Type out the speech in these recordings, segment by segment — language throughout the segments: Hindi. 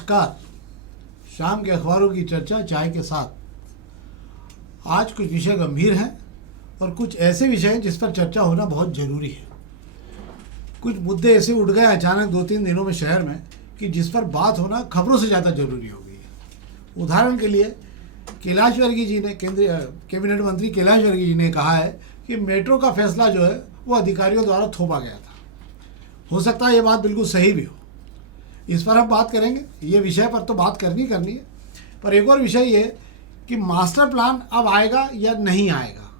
नमस्कार। शाम के अखबारों की चर्चा चाय के साथ। आज कुछ विषय गंभीर हैं और कुछ ऐसे विषय हैं जिस पर चर्चा होना बहुत ज़रूरी है। कुछ मुद्दे ऐसे उठ गए अचानक 2-3 दिनों में शहर में कि जिस पर बात होना खबरों से ज़्यादा जरूरी हो गई है। उदाहरण के लिए कैलाशवर्गीय जी ने, केंद्रीय कैबिनेट मंत्री कैलाशवर्गीय जी ने कहा है कि मेट्रो का फैसला जो है वो अधिकारियों द्वारा थोपा गया था। हो सकता है ये बात बिल्कुल सही भी हो, इस पर हम बात करेंगे। ये विषय पर तो बात करनी है, पर एक और विषय ये कि मास्टर प्लान अब आएगा या नहीं आएगा।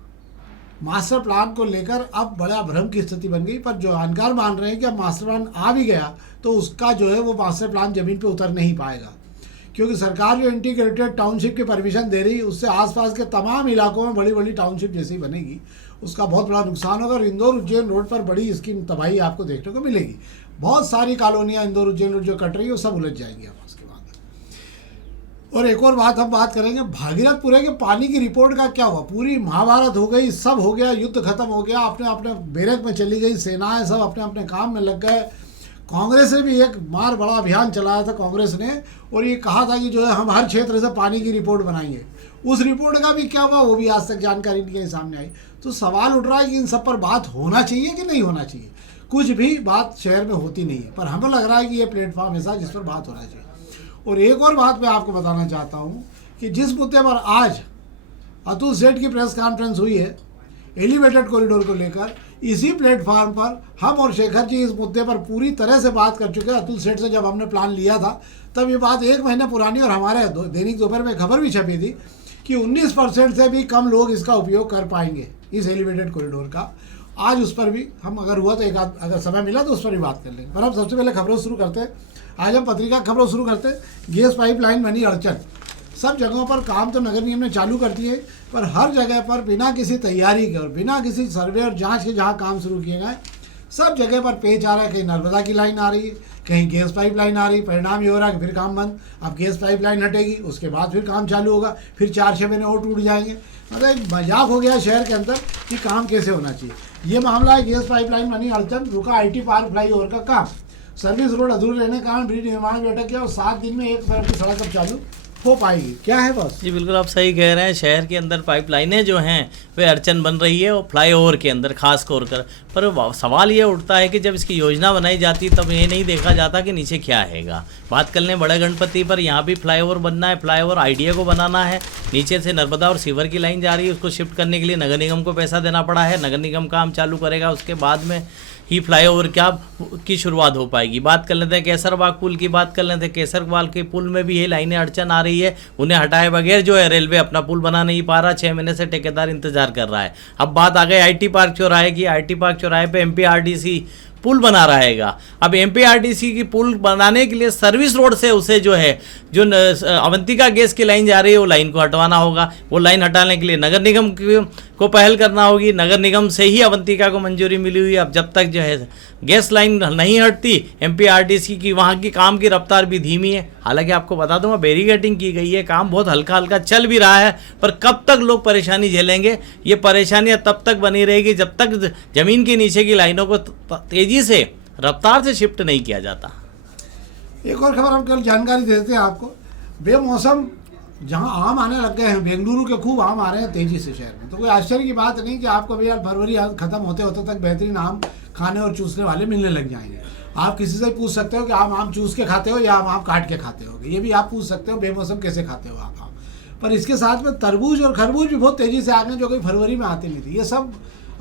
मास्टर प्लान को लेकर अब बड़ा भ्रम की स्थिति बन गई, पर जो जानकार मान रहे हैं कि अब मास्टर प्लान आ भी गया तो उसका जो है वो मास्टर प्लान ज़मीन पे उतर नहीं पाएगा, क्योंकि सरकार जो इंटीग्रेटेड टाउनशिप की परमिशन दे रही है उससे आसपास के तमाम इलाकों में बड़ी बड़ी टाउनशिप जैसी बनेगी, उसका बहुत बड़ा नुकसान होगा और इंदौर उज्जैन रोड पर बड़ी इसकी तबाही आपको देखने को मिलेगी। बहुत सारी कॉलोनियाँ इंदौर उज्जैन रोड जो कट रही है वो सब उलझ जाएंगी अब उसके बाद। और एक और बात हम बात करेंगे, भागीरथपुरे के पानी की रिपोर्ट का क्या हुआ। पूरी महाभारत हो गई, सब हो गया, युद्ध खत्म हो गया, अपने अपने बैरक में चली गई सेनाएं, सब अपने अपने काम में लग गए। कांग्रेस ने भी एक मार बड़ा अभियान चलाया था कांग्रेस ने, और ये कहा था कि जो है हम हर क्षेत्र से पानी की रिपोर्ट बनाएंगे। उस रिपोर्ट का भी क्या हुआ वो भी आज तक जानकारी नहीं सामने आई। तो सवाल उठ रहा है कि इन सब पर बात होना चाहिए कि नहीं होना चाहिए। कुछ भी बात शहर में होती नहीं है, पर हमें लग रहा है कि ये प्लेटफॉर्म ऐसा जिस पर बात होना चाहिए। और एक और बात मैं आपको बताना चाहता हूँ कि जिस मुद्दे पर आज अतुल सेठ की प्रेस कॉन्फ्रेंस हुई है एलिवेटेड कॉरिडोर को लेकर, इसी प्लेटफॉर्म पर हम और शेखर जी इस मुद्दे पर पूरी तरह से बात कर चुके हैं। अतुल सेठ से जब हमने प्लान लिया था तब ये बात 1 महीने पुरानी, और हमारे दैनिक दोपहर में खबर भी छपी थी कि 19% से भी कम लोग इसका उपयोग कर पाएंगे इस एलिवेटेड कॉरिडोर का। आज उस पर भी हम अगर हुआ तो अगर समय मिला तो उस पर भी बात कर लेंगे। पर हम सबसे पहले खबरों शुरू करते हैं। आज हम पत्रिका खबरों शुरू करते हैं। गैस पाइपलाइन बनी अड़चन। सब जगहों पर काम तो नगर निगम ने चालू कर दिए, पर हर जगह पर बिना किसी तैयारी के और बिना किसी सर्वे और जांच के जहां काम शुरू किए गए, सब जगह पर पेच आ रहा है। कहीं नर्मदा की लाइन आ रही है, कहीं गैस पाइपलाइन आ रही है। परिणाम ये हो रहा है कि फिर काम बंद। अब गैस पाइपलाइन हटेगी, उसके बाद फिर काम चालू होगा, फिर 4-6 महीने और टूट जाएंगे। मतलब एक मजाक हो गया शहर के अंदर कि काम कैसे होना चाहिए। ये मामला है गैस पाइपलाइन बनी अड़चन, रुका IT पार्क फ्लाईओवर का काम। सर्विस रोड अधूरे रहने के कारण ब्रिज निर्माण भी अटक गया और 7 दिन में 1 तरफ की सड़क अब चालू हो पाएगी। क्या है बस जी, बिल्कुल आप सही कह रहे हैं। शहर के अंदर पाइपलाइनें जो हैं वे अड़चन बन रही है, और फ्लाईओवर के अंदर खास तौर कर। पर सवाल ये उठता है कि जब इसकी योजना बनाई जाती तब ये नहीं देखा जाता कि नीचे क्या हैगा। बात कर लें बड़े गणपति पर, यहाँ भी फ्लाईओवर बनना है, फ्लाईओवर आइडिया को बनाना है। नीचे से नर्मदा और सीवर की लाइन जा रही है, उसको शिफ्ट करने के लिए नगर निगम को पैसा देना पड़ा है। नगर निगम काम चालू करेगा, उसके बाद में ही फ्लाईओवर की शुरुआत हो पाएगी। बात कर लेते हैं केसरबाग पुल की, बात कर लेते हैं केसरबाग के पुल में भी ये लाइनें अड़चन आ रही है। उन्हें हटाए बगैर जो है रेलवे अपना पुल बना नहीं पा रहा। 6 महीने से ठेकेदार इंतजार कर रहा है। अब बात आ गई IT पार्क चौराहे की। IT पार्क चौराहे पे MPRDC पुल बना रहेगा। अब MPRDC की पुल बनाने के लिए सर्विस रोड से उसे जो है जो अवंतिका गैस की लाइन जा रही है वो लाइन को हटवाना होगा। वो लाइन हटाने के लिए नगर निगम को पहल करना होगी। नगर निगम से ही अवंतिका को मंजूरी मिली हुई है। अब जब तक जो है गैस लाइन नहीं हटती MPRDC की, वहाँ की काम की रफ्तार भी धीमी है। हालांकि आपको बता दूंगा बैरिकेडिंग की गई है, काम बहुत हल्का हल्का चल भी रहा है, पर कब तक लोग परेशानी झेलेंगे। ये परेशानियाँ तब तक बनी रहेगी जब तक ज़मीन के नीचे की लाइनों को तेज़ी से रफ्तार से शिफ्ट नहीं किया जाता। एक और खबर हम कल जानकारी देते हैं आपको। बेमौसम जहां आम आने लग गए हैं, बेंगलुरु के खूब आम आ रहे हैं तेजी से शहर में, तो कोई आश्चर्य की बात नहीं कि आपको भी यार फरवरी खत्म होते होते तक बेहतरीन आम खाने और चूसने वाले मिलने लग जाएंगे। आप किसी से पूछ सकते हो कि आप आम चूस के खाते हो या आम काट के खाते हो, ये भी आप पूछ सकते हो बेमौसम कैसे खाते हो आप आम। पर इसके साथ में तरबूज और खरबूज भी बहुत तेज़ी से आ गए, जो कि फरवरी में आते नहीं थे। ये सब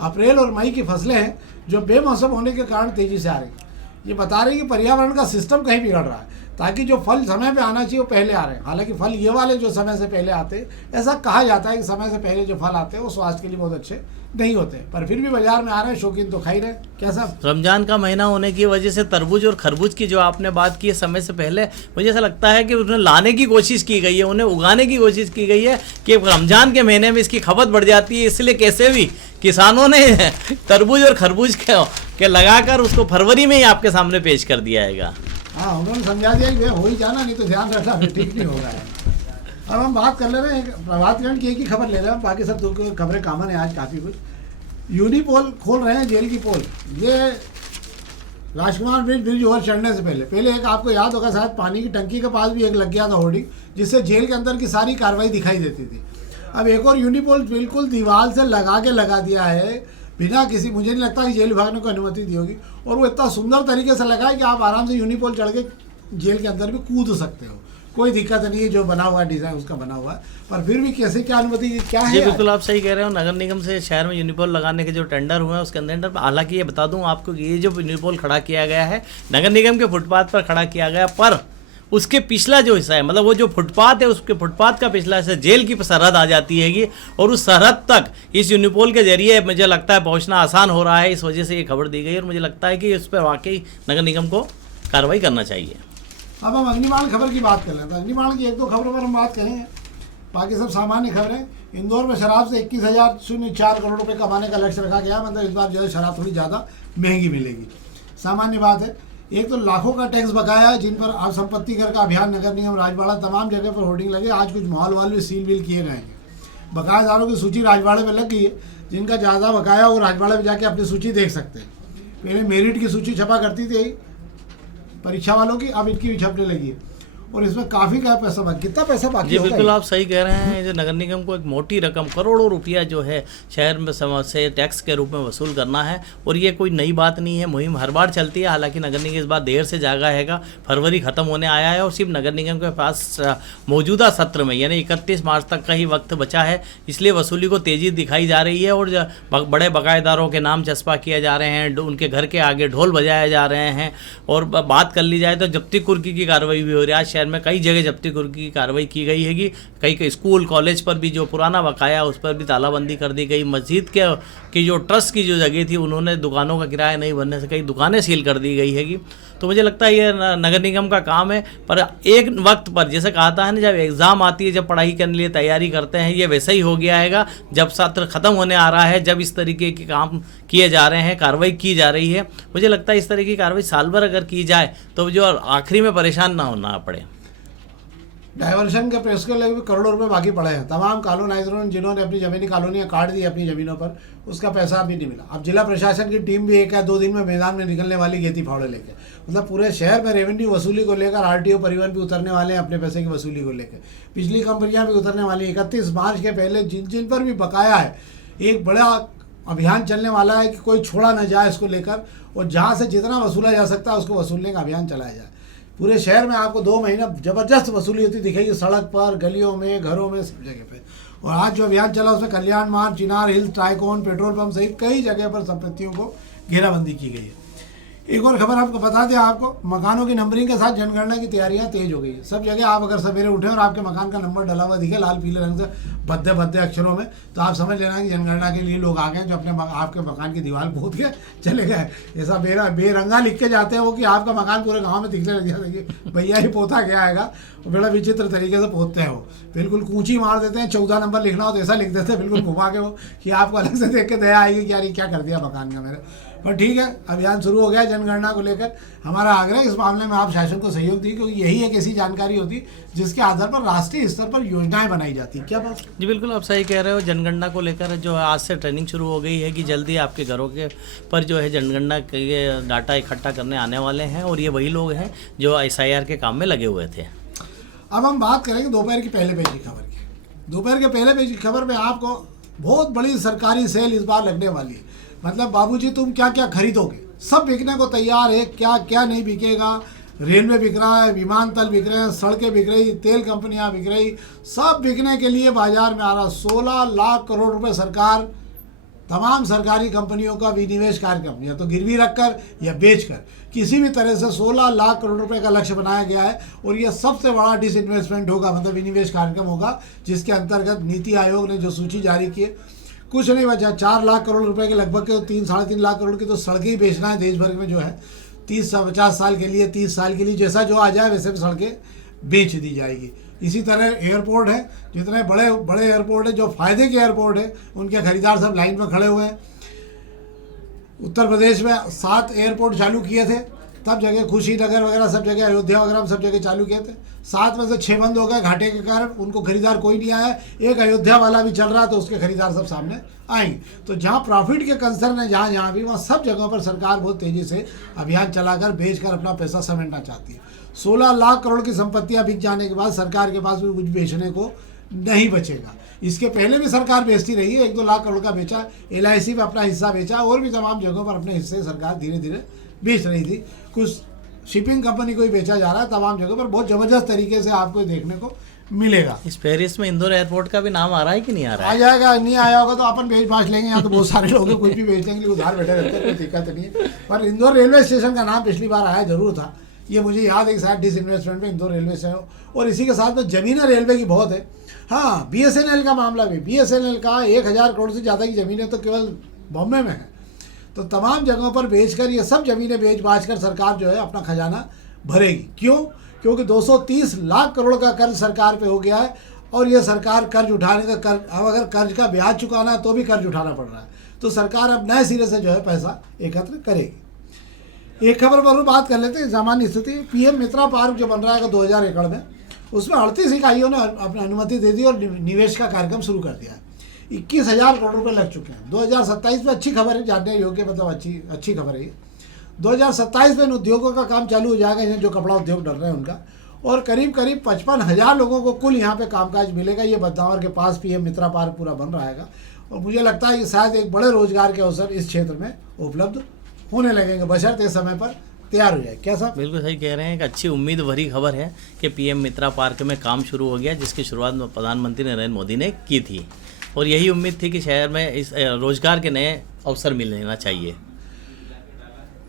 अप्रैल और मई की फसलें हैं जो बेमौसम होने के कारण तेज़ी से आ रही। ये बता रही है कि पर्यावरण का सिस्टम कहीं बिगड़ रहा है, ताकि जो फल समय पे आना चाहिए वो पहले आ रहे हैं। हालांकि फल ये वाले जो समय से पहले आते हैं, ऐसा कहा जाता है कि समय से पहले जो फल आते हैं वो स्वास्थ्य के लिए बहुत अच्छे नहीं होते, पर फिर भी बाजार में आ रहे हैं, शौकीन तो खा ही रहे। कैसा रमजान का महीना होने की वजह से तरबूज और खरबूज की जो आपने बात की है समय से पहले, मुझे ऐसा लगता है कि उन्हें लाने की कोशिश की गई है, उन्हें उगाने की कोशिश की गई है कि रमजान के महीने में इसकी खपत बढ़ जाती है। इसलिए कैसे भी किसानों ने तरबूज और खरबूज के लगाकर उसको फरवरी में ही आपके सामने पेश कर दिया जाएगा। हाँ, उन्होंने समझा दिया कि हो ही जाना, नहीं तो ध्यान रखना फिर ठीक नहीं होगा। अब हम बात कर ले रहे हैं प्रभात खंड की, एक ही खबर ले रहे हैं, बाकी सब दो खबरें कॉमन है आज काफ़ी कुछ। यूनिपोल खोल रहे हैं जेल की पोल। ये राजकुमार ब्रिज ओवर चढ़ने से पहले एक आपको याद होगा शायद पानी की टंकी के पास भी एक लग गया था होर्डिंग, जिससे जेल के अंदर की सारी कार्रवाई दिखाई देती थी। अब एक और यूनिपोल बिल्कुल दीवार से लगा दिया है बिना किसी, मुझे नहीं लगता कि जेल विभाग ने कोई अनुमति दी होगी, और वो इतना सुंदर तरीके से लगा है कि आप आराम से यूनिपोल चढ़ के जेल के अंदर भी कूद सकते हो, कोई दिक्कत नहीं है। जो बना हुआ है डिज़ाइन उसका बना हुआ है, पर फिर भी कैसे क्या अनुमति क्या है? जी बिल्कुल आप सही कह रहे हो। नगर निगम से शहर में यूनिपोल लगाने के जो टेंडर हुए हैं उसके अंदर, हालांकि ये बता दूं आपको कि ये जो यूनिपोल खड़ा किया गया है नगर निगम के फुटपाथ पर खड़ा किया गया, पर उसके पिछला जो हिस्सा है, मतलब वो जो फुटपाथ है उसके फुटपाथ का पिछला हिस्सा जेल की सरहद आ जाती हैगी, और उस सरहद तक इस यूनिपोल के जरिए मुझे लगता है पहुंचना आसान हो रहा है। इस वजह से ये खबर दी गई और मुझे लगता है कि इस पर वाकई नगर निगम को कार्रवाई करना चाहिए। अब हम अग्निमाल खबर की बात कर लेते हैं। अग्निमाल की एक दो खबरों पर हम बात करेंगे, बाकी सब सामान्य खबरें। इंदौर में शराब से 21,004 करोड़ रुपए कमाने का लक्ष्य रखा गया, मतलब इस बार जो है शराब थोड़ी ज़्यादा महंगी मिलेगी, सामान्य बात है। एक तो लाखों का टैक्स बकाया है जिन पर अब संपत्ति कर का अभियान नगर निगम राजवाड़ा तमाम जगह पर होर्डिंग लगे। आज कुछ मॉल वाल भी सील वील किए गए हैं। बकायादारों की सूची राजवाड़े में लग गई है, जिनका ज़्यादा बकाया वो राजवाड़े में जाके अपनी सूची देख सकते हैं। पहले मेरिट की सूची छपा करती थी परीक्षा वालों की, अब इनकी भी छपने लगी है, और इसमें काफ़ी का पैसा बाकी, कितना पैसा बाकी जी बिल्कुल आप सही कह रहे हैं। जो नगर निगम को एक मोटी रकम करोड़ों रुपया जो है शहर में से टैक्स के रूप में वसूल करना है, और ये कोई नई बात नहीं है, मुहिम हर बार चलती है। हालांकि नगर निगम इस बार देर से जागा हैगा, फरवरी ख़त्म होने आया है और सिर्फ नगर निगम के पास मौजूदा सत्र में यानी 31 मार्च तक का ही वक्त बचा है, इसलिए वसूली को तेज़ी दिखाई जा रही है और बड़े बकायेदारों के नाम चस्पा किए जा रहे हैं, उनके घर के आगे ढोल बजाए जा रहे हैं। और बात कर ली जाए तो जब्ती कुर्की की कार्रवाई भी हो रही है। आज शहर में कई जगह जब्ती कुर्की की कार्रवाई की गई हैगी। कई स्कूल कॉलेज पर भी जो पुराना बकाया उस पर भी तालाबंदी कर दी गई। मस्जिद की जो ट्रस्ट की जो जगह थी उन्होंने दुकानों का किराया नहीं भरने से कई दुकानें सील कर दी गई हैगी। तो मुझे लगता है ये नगर निगम का काम है, पर एक वक्त पर जैसे कहा था ना, जब एग्ज़ाम आती है, जब पढ़ाई करने लिए तैयारी करते हैं, ये वैसा ही हो गया हैगा। जब सत्र ख़त्म होने आ रहा है, जब इस तरीके के काम किए जा रहे हैं, कार्रवाई की जा रही है, मुझे लगता है इस तरह की कार्रवाई साल भर अगर की जाए तो जो आखिरी में परेशान ना होना पड़े। डाइवर्शन के प्रेस के लिए भी करोड़ों रुपए बाकी पड़े हैं। तमाम कॉलोनाइजरों ने जिन्होंने अपनी ज़मीनी कॉलोनियाँ काट दी अपनी ज़मीनों पर, उसका पैसा अभी नहीं मिला। अब जिला प्रशासन की टीम भी 1 या 2 दिन में मैदान में निकलने वाली गेती फावड़े लेकर, मतलब पूरे शहर में रेवेन्यू वसूली को लेकर आरटीओ परिवहन भी उतरने वाले हैं अपने पैसे की वसूली को लेकर। बिजली कंपनियाँ भी उतरने वाली हैं। 31 मार्च के पहले जिन पर भी बकाया है, एक बड़ा अभियान चलने वाला है कि कोई छोड़ा न जाए इसको लेकर, और जहाँ से जितना वसूला जा सकता है उसको वसूलने का अभियान चलाया जाए। पूरे शहर में आपको 2 महीना ज़बरदस्त वसूली होती दिखेगी, सड़क पर, गलियों में, घरों में, सब जगह पे। और आज जो अभियान चला उसमें कल्याण मार्ग, चिनार हिल्स, ट्राइकोन, पेट्रोल पंप सहित कई जगह पर संपत्तियों को घेराबंदी की गई है। एक और खबर आपको बता दें, आपको मकानों की नंबरिंग के साथ जनगणना की तैयारियां तेज हो गई है। सब जगह आप अगर सवेरे उठें और आपके मकान का नंबर डला हुआ दिखे लाल पीले रंग से भद्दे भद्दे अक्षरों में, तो आप समझ लेना कि जनगणना के लिए लोग आ गए जो अपने आपके मकान की दीवार पोत के चले गए। ऐसा बेरंगा लिख के जाते हैं वो कि आपका मकान पूरे गाँव में दिखने लग जाता है, भैया ही पोता गया आएगा। बड़ा विचित्र तरीके से पोतते हैं वो, बिल्कुल कूची मार देते हैं। 14 नंबर लिखना हो तो ऐसा लिख देते हैं बिल्कुल घुमा के वो, कि आपको अलग से देख के दया आएगी कि यार ये क्या कर दिया मकान का मेरे। पर ठीक है, अभियान शुरू हो गया जनगणना को लेकर। हमारा आग्रह इस मामले में आप शासन को सहयोग दी, क्योंकि यही एक ऐसी जानकारी होती जिसके आधार पर राष्ट्रीय स्तर पर योजनाएं बनाई जाती। क्या बात? जी बिल्कुल आप सही कह रहे हो। जनगणना को लेकर जो है आज से ट्रेनिंग शुरू हो गई है कि जल्दी आपके घरों के पर जो है जनगणना के डाटा इकट्ठा करने आने वाले हैं, और ये वही लोग हैं जो SIR के काम में लगे हुए थे। अब हम बात करेंगे दोपहर की पहले पेज की खबर की। दोपहर के पहले पेज की खबर में आपको बहुत बड़ी सरकारी सेल इस बार लगने वाली है। मतलब बाबूजी तुम क्या क्या खरीदोगे, सब बिकने को तैयार है। क्या क्या नहीं बिकेगा, रेलवे बिक रहा है, विमानतल बिक रहे हैं, सड़कें बिक रही, तेल कंपनियां बिक रही, सब बिकने के लिए बाजार में आ रहा। 16 लाख करोड़ रुपए सरकार तमाम सरकारी कंपनियों का विनिवेश कार्यक्रम, या तो गिरवी रखकर या बेचकर, किसी भी तरह से 16 लाख करोड़ रुपए का लक्ष्य बनाया गया है। और यह सबसे बड़ा डिसइन्वेस्टमेंट होगा, मतलब विनिवेश कार्यक्रम होगा, जिसके अंतर्गत नीति आयोग ने जो सूची जारी की है, कुछ नहीं बचा। 4 लाख करोड़ रुपए के लगभग के 3-3.5 लाख करोड़ की तो सड़कें ही बेचना है देश भर में जो है। 30-50 साल के लिए, 30 साल के लिए, जैसा जो आ जाए वैसे भी सड़कें बेच दी जाएगी। इसी तरह एयरपोर्ट है, जितने बड़े बड़े एयरपोर्ट है, जो फायदे के एयरपोर्ट है, उनके खरीदार सब लाइन में खड़े हुए हैं। उत्तर प्रदेश में 7 एयरपोर्ट चालू किए थे, तब जगह खुशीनगर वगैरह सब जगह, अयोध्या वगैरह में सब जगह चालू किए थे। 7 में से 6 बंद हो गए घाटे के कारण, उनको खरीदार कोई नहीं आया। एक अयोध्या वाला भी चल रहा है तो उसके खरीदार सब सामने आएंगे। तो जहाँ प्रॉफिट के कंसर्न है जहाँ जहाँ भी, वहाँ सब जगहों पर सरकार बहुत तेज़ी से अभियान चलाकर बेचकर अपना पैसा समेटना चाहती है। 16 लाख करोड़ की संपत्तियाँ बिक जाने के बाद सरकार के पास भी कुछ बेचने को नहीं बचेगा। इसके पहले भी सरकार बेचती रही है, 1-2 लाख करोड़ का बेचा, LIC में अपना हिस्सा बेचा, और भी तमाम जगहों पर अपने हिस्से सरकार धीरे धीरे बेच रही थी। कुछ शिपिंग कंपनी को ही बेचा जा रहा है तमाम जगहों पर, बहुत ज़बरदस्त तरीके से आपको देखने को मिलेगा। इस पेरिस में इंदौर एयरपोर्ट का भी नाम आ रहा है कि नहीं आ रहा आ है? जाएगा, नहीं आया होगा तो अपन बेच बाँच लेंगे। यहाँ तो बहुत सारे लोग कुछ भी बेचने के लिए उधार बैठे रहते हैं, कोई दिक्कत नहीं है। पर इंदौर रेलवे स्टेशन का नाम पिछली बार आया जरूर था, ये मुझे याद है कि शायद डिसइन्वेस्टमेंट में इंदौर रेलवे स्टेशन, और इसी के साथ में ज़मीनें रेलवे की बहुत है। हाँ, BSNL का मामला भी, BSNL का 1000 करोड़ से ज़्यादा की ज़मीनें तो केवल बॉम्बे में है। तो तमाम जगहों पर बेचकर, ये सब ज़मीनें बेच बाच कर सरकार जो है अपना खजाना भरेगी। क्यों? क्योंकि 230 लाख करोड़ का कर्ज सरकार पे हो गया है, और ये सरकार कर्ज उठाने का अब अगर कर्ज का ब्याज चुकाना है तो भी कर्ज उठाना पड़ रहा है। तो सरकार अब नए सिरे से जो है पैसा एकत्र करेगी। एक खबर पर बात कर लेते हैं, सामान्य स्थिति। PM मित्रा पार्क जो बन रहा है 2000 एकड़ में, उसमें 38 इकाइयों ने अपनी अनुमति दे दी और निवेश का कार्यक्रम शुरू कर दिया है। 21,000 करोड़ रुपए लग चुके हैं। 2027 में अच्छी खबर है, जानने योग्य, मतलब अच्छी खबर है ये। 2027 में इन उद्योगों का काम चालू हो जाएगा, इन्हें जो कपड़ा उद्योग डर रहे हैं उनका, और करीब 55,000 लोगों को कुल यहाँ पे कामकाज मिलेगा। ये बदनावर के पास PM मित्रा पार्क पूरा बन रहा है, और मुझे लगता है कि शायद एक बड़े रोजगार के अवसर इस क्षेत्र में उपलब्ध होने लगेंगे, बशर्ते समय पर तैयार हो जाए। क्या साहब? बिल्कुल सही कह रहे हैं। एक अच्छी उम्मीद भरी खबर है कि PM मित्रा पार्क में काम शुरू हो गया, जिसकी शुरुआत में प्रधानमंत्री नरेंद्र मोदी ने की थी, और यही उम्मीद थी कि शहर में इस रोजगार के नए अवसर मिलना चाहिए।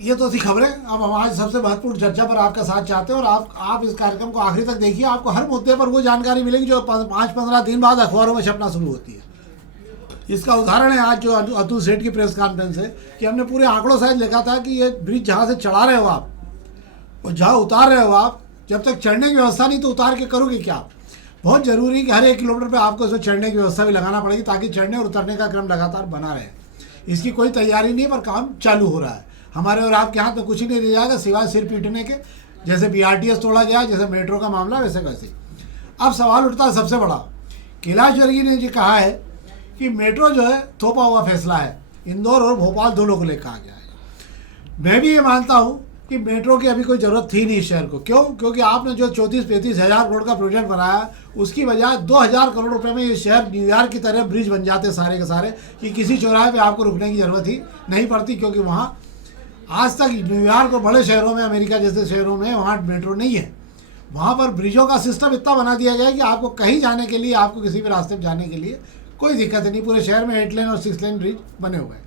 ये तो थी खबरें। अब हम आज सबसे महत्वपूर्ण चर्चा पर आपका साथ चाहते हैं, और आप इस कार्यक्रम को आखिरी तक देखिए। आपको हर मुद्दे पर वो जानकारी मिलेगी जो 5-15 दिन बाद अखबारों में छपना शुरू होती है। इसका उदाहरण है आज जो अतुल सेठ की प्रेस कॉन्फ्रेंस है, कि हमने पूरे आंकड़ों शायद लिखा था कि ये ब्रिज जहाँ से चढ़ा रहे हो आप और जहाँ उतार रहे हो आप, जब तक चढ़ने की व्यवस्था नहीं तो उतार के करोगे क्या? बहुत ज़रूरी है कि हर 1 किलोमीटर पे आपको इसमें चढ़ने की व्यवस्था भी लगाना पड़ेगी, ताकि चढ़ने और उतरने का क्रम लगातार बना रहे। इसकी कोई तैयारी नहीं है, पर काम चालू हो रहा है। हमारे और आपके हाथ में कुछ ही नहीं रह जाएगा सिवाय सिर पीटने के। जैसे BRTS तोड़ा गया, जैसे मेट्रो का मामला, वैसे वैसे। अब सवाल उठता है सबसे बड़ा, कैलाश वर्गीय ने जी कहा है कि मेट्रो जो है थोपा हुआ फैसला है, इंदौर और भोपाल दोनों को लेकर कहा गया है। मैं भी ये मानता हूँ कि मेट्रो की अभी कोई ज़रूरत थी नहीं शहर को। क्यों? क्योंकि आपने जो 34-35 हज़ार करोड़ का प्रोजेक्ट बनाया, उसकी बजाय 2000 करोड़ रुपए में ये शहर न्यूयॉर्क की तरह ब्रिज बन जाते सारे के सारे, कि किसी चौराहे पे आपको रुकने की ज़रूरत ही नहीं पड़ती। क्योंकि वहाँ आज तक न्यूयॉर्क और बड़े शहरों में, अमेरिका जैसे शहरों में, वहाँ मेट्रो नहीं है। वहाँ पर ब्रिजों का सिस्टम इतना बना दिया गया है कि आपको कहीं जाने के लिए, आपको किसी भी रास्ते में जाने के लिए कोई दिक्कत नहीं। पूरे शहर में 8 लेन और 6 लेन ब्रिज बने हुए हैं,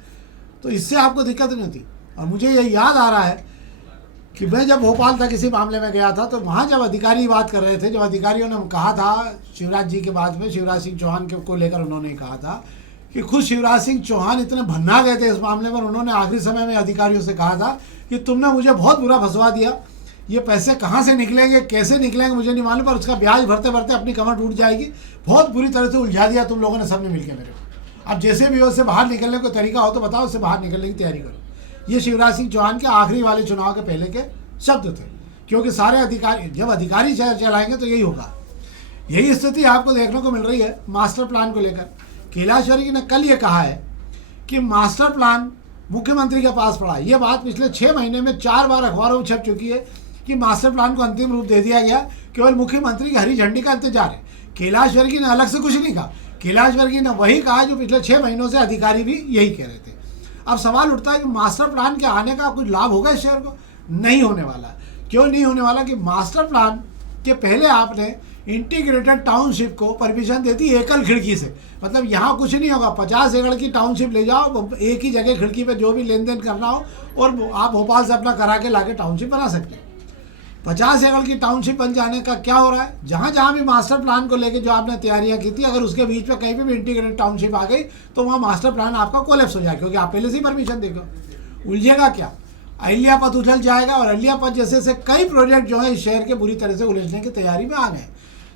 तो इससे आपको दिक्कत नहीं होती। और मुझे ये याद आ रहा है कि मैं जब भोपाल तक इसी मामले में गया था, तो वहाँ जब अधिकारी बात कर रहे थे, जब अधिकारियों ने कहा था शिवराज जी के बाद में, शिवराज सिंह चौहान को लेकर उन्होंने कहा था कि खुद शिवराज सिंह चौहान इतने भन्ना गए थे इस मामले पर, उन्होंने आखिरी समय में अधिकारियों से कहा था कि तुमने मुझे बहुत बुरा फंसवा दिया, ये पैसे कहाँ से निकलेंगे, कैसे निकलेंगे मुझे नहीं मालूम, पर उसका ब्याज भरते भरते अपनी कमर टूट जाएगी। बहुत बुरी तरह से उलझा दिया तुम लोगों ने, सबने मिलकर मेरे को। अब जैसे भी उससे बाहर निकलने का तरीका हो तो बताओ, उससे बाहर निकलने की तैयारी करो। ये शिवराज सिंह चौहान के आखिरी वाले चुनाव के पहले के शब्द थे, क्योंकि सारे अधिकारी जब अधिकारी चलाएंगे तो यही होगा। यही स्थिति आपको देखने को मिल रही है मास्टर प्लान को लेकर। कैलाश वर्गीय ने कल ये कहा है कि मास्टर प्लान मुख्यमंत्री के पास पड़ा। ये बात पिछले 6 महीने में 4 बार अखबारों में छप चुकी है कि मास्टर प्लान को अंतिम रूप दे दिया गया, केवल मुख्यमंत्री की हरी झंडी का इंतजार है। कैलाश वर्गीय ने अलग से कुछ नहीं कहा, कैलाश वर्गीय ने वही कहा जो पिछले 6 महीनों से अधिकारी भी यही कह रहे थे। अब सवाल उठता है कि मास्टर प्लान के आने का कुछ लाभ होगा इस शहर को? नहीं होने वाला। क्यों नहीं होने वाला? कि मास्टर प्लान के पहले आपने इंटीग्रेटेड टाउनशिप को परमिशन देती एकल खिड़की से, मतलब यहाँ कुछ नहीं होगा। 50 एकड़ की टाउनशिप ले जाओ, एक ही जगह खिड़की पे जो भी लेन देन करना हो, और आप भोपाल से अपना करा के लाके टाउनशिप बना सकते हैं। 50 एकड़ की टाउनशिप बन जाने का क्या हो रहा है, जहाँ जहाँ भी मास्टर प्लान को लेके जो आपने तैयारियाँ की थी, अगर उसके बीच में कहीं भी इंटीग्रेटेड टाउनशिप आ गई तो वहाँ मास्टर प्लान आपका कोलैप्स हो जाए, क्योंकि आप पहले से ही परमिशन देगा। उलझेगा क्या? अहिल्या पथ उछल जाएगा, और अहिल्या पथ जैसे कई प्रोजेक्ट जो है इस शहर के बुरी तरह से उलझने की तैयारी में आ गए।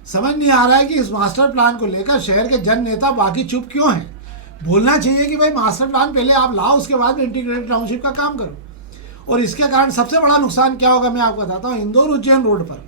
समझ नहीं आ रहा है कि इस मास्टर प्लान को लेकर शहर के जन नेता बाकी चुप क्यों हैं। बोलना चाहिए कि भाई मास्टर प्लान पहले आप लाओ, उसके बाद इंटीग्रेटेड टाउनशिप का काम करो। और इसके कारण सबसे बड़ा नुकसान क्या होगा मैं आपको बताता हूँ। इंदौर उज्जैन रोड पर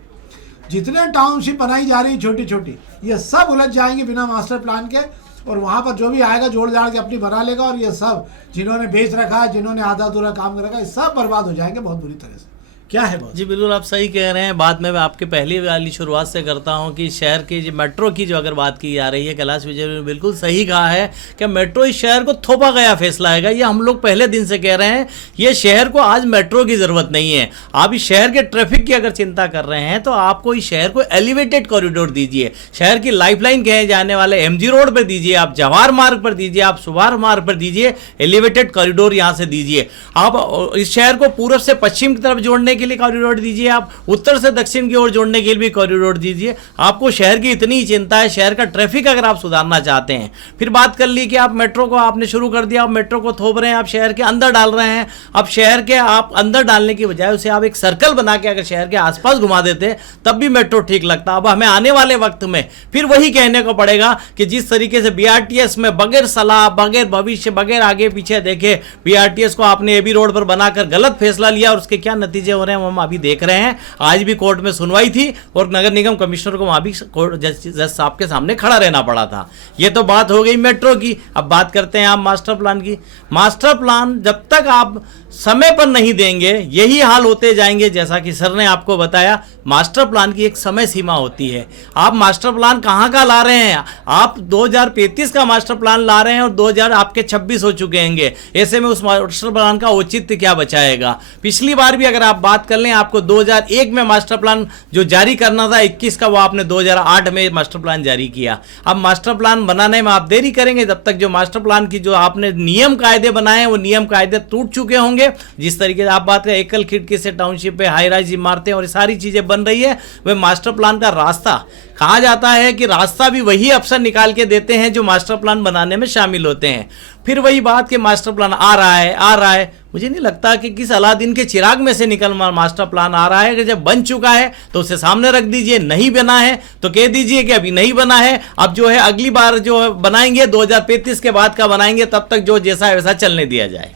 जितने टाउनशिप बनाई जा रही है छोटी छोटी, ये सब उलझ जाएंगे बिना मास्टर प्लान के, और वहाँ पर जो भी आएगा जोड़ जाड़ के अपनी बना लेगा, और ये सब जिन्होंने बेच रखा है, जिन्होंने आधा अधूरा काम कर रखा है, सब बर्बाद हो जाएंगे बहुत बुरी तरह से। क्या है बात? जी बिल्कुल आप सही कह रहे हैं। बाद में मैं आपके पहली वाली शुरुआत से करता हूं कि शहर की जो मेट्रो की जो अगर बात की जा रही है, कैलाश विजय ने बिल्कुल सही कहा है कि मेट्रो इस शहर को थोपा गया फैसला है। ये हम लोग पहले दिन से कह रहे हैं, ये शहर को आज मेट्रो की ज़रूरत नहीं है। आप इस शहर के ट्रैफिक की अगर चिंता कर रहे हैं तो आपको इस शहर को एलिवेटेड कॉरिडोर दीजिए, शहर की लाइफलाइन कहे जाने वाले MG रोड पर दीजिए, आप जवाहर मार्ग पर दीजिए, आप सुभाष मार्ग पर दीजिए, एलिवेटेड कॉरिडोर यहाँ से दीजिए। आप इस शहर को पूर्व से पश्चिम की तरफ जोड़ने के लिए कॉरिडोर दीजिए, आप उत्तर से दक्षिण की ओर जोड़ने के लिए भी कॉरिडोर दीजिए। आपको शहर की इतनी चिंता है, शहर का ट्रैफिक अगर आप सुधारना चाहते हैं। फिर बात कर ली कि आप मेट्रो को आपने शुरू कर दिया, आप मेट्रो को थोप रहे हैं, आप शहर के अंदर डाल रहे हैं। अब शहर के आप अंदर डालने की बजाय उसे आप एक सर्कल बना के अगर शहर के आसपास घुमा देते तब भी मेट्रो ठीक लगता। अब हमें आने वाले वक्त में फिर वही कहने को पड़ेगा कि जिस तरीके से BRTS में बगैर सलाह, बगैर भविष्य, बगैर आगे पीछे देखे BRTS को आपने AB रोड पर बनाकर गलत फैसला लिया, और उसके क्या नतीजे हो रहे हैं हम अभी देख रहे हैं। आज भी कोर्ट में सुनवाई थी और नगर निगम कमिश्नर को वहां भी जज साहब के सामने खड़ा रहना पड़ा था। ये तो बात हो गई मेट्रो की। अब बात करते हैं आप मास्टर प्लान की। मास्टर प्लान जब तक आप समय पर नहीं देंगे यही हाल होते जाएंगे। जैसा कि सर ने आपको बताया, मास्टर प्लान की एक समय सीमा होती है। आप मास्टर प्लान कहाँ का ला रहे हैं? आप 2035 का मास्टर प्लान ला रहे हैं और 2000 आपके 26 हो चुके हैं। ऐसे में उस मास्टर प्लान का औचित्य क्या बचाएगा? पिछली बार भी अगर आप बात कर लें, आपको 2001 में मास्टर प्लान जो जारी करना था 21 का, वो आपने 2008 में मास्टर प्लान जारी किया। अब मास्टर प्लान बनाने में आप देरी करेंगे जब तक जो मास्टर प्लान की जो आपने नियम कायदे बनाए हैं वो नियम कायदे टूट चुके होंगे। जिस तरीके से आप बात करें एकल खिड़की से टाउनशिप पे हाई राइज इमारतें और सारी चीजें बन रही है, वह मास्टर प्लान का रास्ता कहा जाता है कि रास्ता भी वही अफसर निकाल के देते हैं जो मास्टर प्लान बनाने में शामिल होते हैं। फिर वही बात कि मास्टर प्लान आ रहा है। मुझे नहीं लगता कि किस अलादीन के चिराग में से निकल मास्टर प्लान आ रहा है कि जब बन चुका है तो उसे सामने रख दीजिए, नहीं बना है तो कह दीजिए कि अभी नहीं बना है, अब जो है अगली बार जो बनाएंगे 2035 के बाद का बनाएंगे, तब तक जो जैसा है वैसा चलने दिया जाए।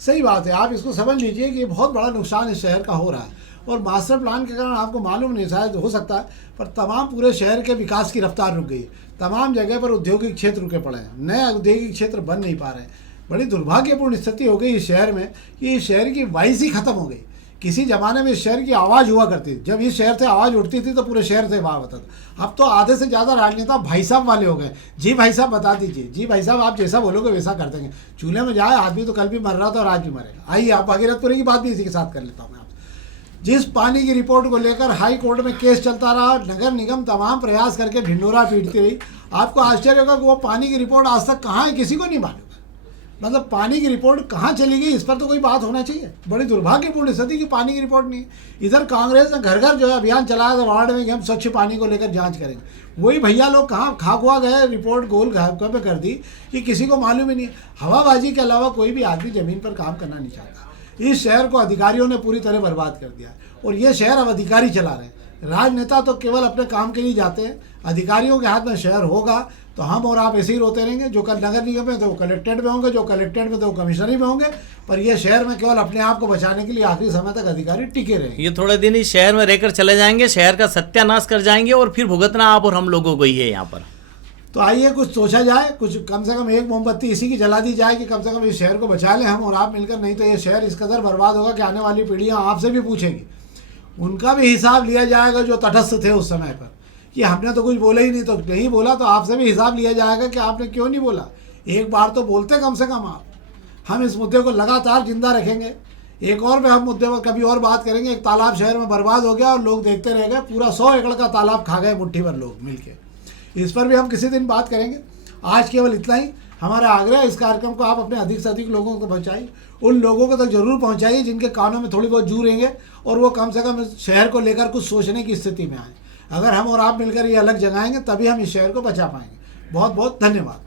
सही बात है। आप इसको समझ लीजिए कि बहुत बड़ा नुकसान इस शहर का हो रहा है, और मास्टर प्लान के कारण आपको मालूम नहीं, शायद हो सकता है, पर तमाम पूरे शहर के विकास की रफ्तार रुक गई। तमाम जगह पर औद्योगिक क्षेत्र रुके पड़े हैं, नए औद्योगिक क्षेत्र बन नहीं पा रहे हैं। बड़ी दुर्भाग्यपूर्ण स्थिति हो गई इस शहर में कि इस शहर की वाइस ही खत्म हो गई। किसी ज़माने में इस शहर की आवाज़ हुआ करती थी, जब इस शहर से आवाज़ उठती थी तो पूरे शहर से वाह होता था। अब तो आधे से ज़्यादा राजनेता भाई साहब वाले हो गए। जी भाई साहब बता दीजिए, जी भाई साहब आप जैसा बोलोगे वैसा कर देंगे। चूल्हे में जाए आदमी तो कल भी मर रहा था और आज भी मरेगा। आइए आप भागीरथपुरी की बात भी इसी के साथ कर लेता हूँ मैं। जिस पानी की रिपोर्ट को लेकर हाई कोर्ट में केस चलता रहा, नगर निगम तमाम प्रयास करके ढिंडोरा पीटती रही। आपको आश्चर्य होगा कि वो पानी की रिपोर्ट आज तक कहाँ है किसी को नहीं मालूम। मतलब पानी की रिपोर्ट कहाँ चली गई, इस पर तो कोई बात होना चाहिए। बड़ी दुर्भाग्यपूर्ण स्थिति कि पानी की रिपोर्ट नहीं है। इधर कांग्रेस ने घर घर जो है अभियान चलाया था वार्ड में कि हम स्वच्छ पानी को लेकर जांच करेंगे। वही भैया लोग कहाँ खा खुआ गए, रिपोर्ट गोल घर पे कर दी कि किसी को मालूम ही नहीं। हवाबाजी के अलावा कोई भी आदमी ज़मीन पर काम करना नहीं चाहता। इस शहर को अधिकारियों ने पूरी तरह बर्बाद कर दिया और ये शहर अब अधिकारी चला रहे हैं। राजनेता तो केवल अपने काम के लिए जाते हैं। अधिकारियों के हाथ में शहर होगा तो हम और आप ऐसे ही रोते रहेंगे। जो कल नगर निगम में तो वो कलेक्ट्रेट में होंगे, जो कलेक्ट्रेट में तो वो कमिश्नरी में होंगे, पर ये शहर में केवल अपने आप को बचाने के लिए आखिरी समय तक अधिकारी टिके रहेंगे। ये थोड़े दिन इस शहर में रहकर चले जाएंगे, शहर का सत्यानाश कर जाएंगे और फिर भुगतना आप और हम लोगों को ही है यहाँ पर। तो आइए कुछ सोचा जाए, कुछ कम से कम एक मोमबत्ती इसी की जला दी जाए कि कम से कम इस शहर को बचा लें हम और आप मिलकर। नहीं तो ये शहर इस कदर बर्बाद होगा कि आने वाली पीढ़ियाँ आपसे भी पूछेंगी। उनका भी हिसाब लिया जाएगा जो तटस्थ थे उस समय पर कि हमने तो कुछ बोला ही नहीं, तो नहीं बोला तो आपसे भी हिसाब लिया जाएगा कि आपने क्यों नहीं बोला। एक बार तो बोलते कम से कम आप। हम इस मुद्दे को लगातार जिंदा रखेंगे। एक और भी हम मुद्दे पर कभी और बात करेंगे। एक तालाब शहर में बर्बाद हो गया और लोग देखते रह गए, पूरा 100 एकड़ का तालाब खा गए मुट्ठी भर लोग मिलके। इस पर भी हम किसी दिन बात करेंगे। आज केवल इतना ही हमारा आग्रह है, इस कार्यक्रम को आप अपने अधिक से अधिक लोगों को पहुंचाइए। उन लोगों को तक जरूर पहुंचाइए जिनके कानों में थोड़ी बहुत जू रहेंगे और वो कम से कम शहर को लेकर कुछ सोचने की स्थिति में आए। अगर हम और आप मिलकर ये अलग जगाएंगे तभी हम इस शहर को बचा पाएंगे। बहुत बहुत धन्यवाद।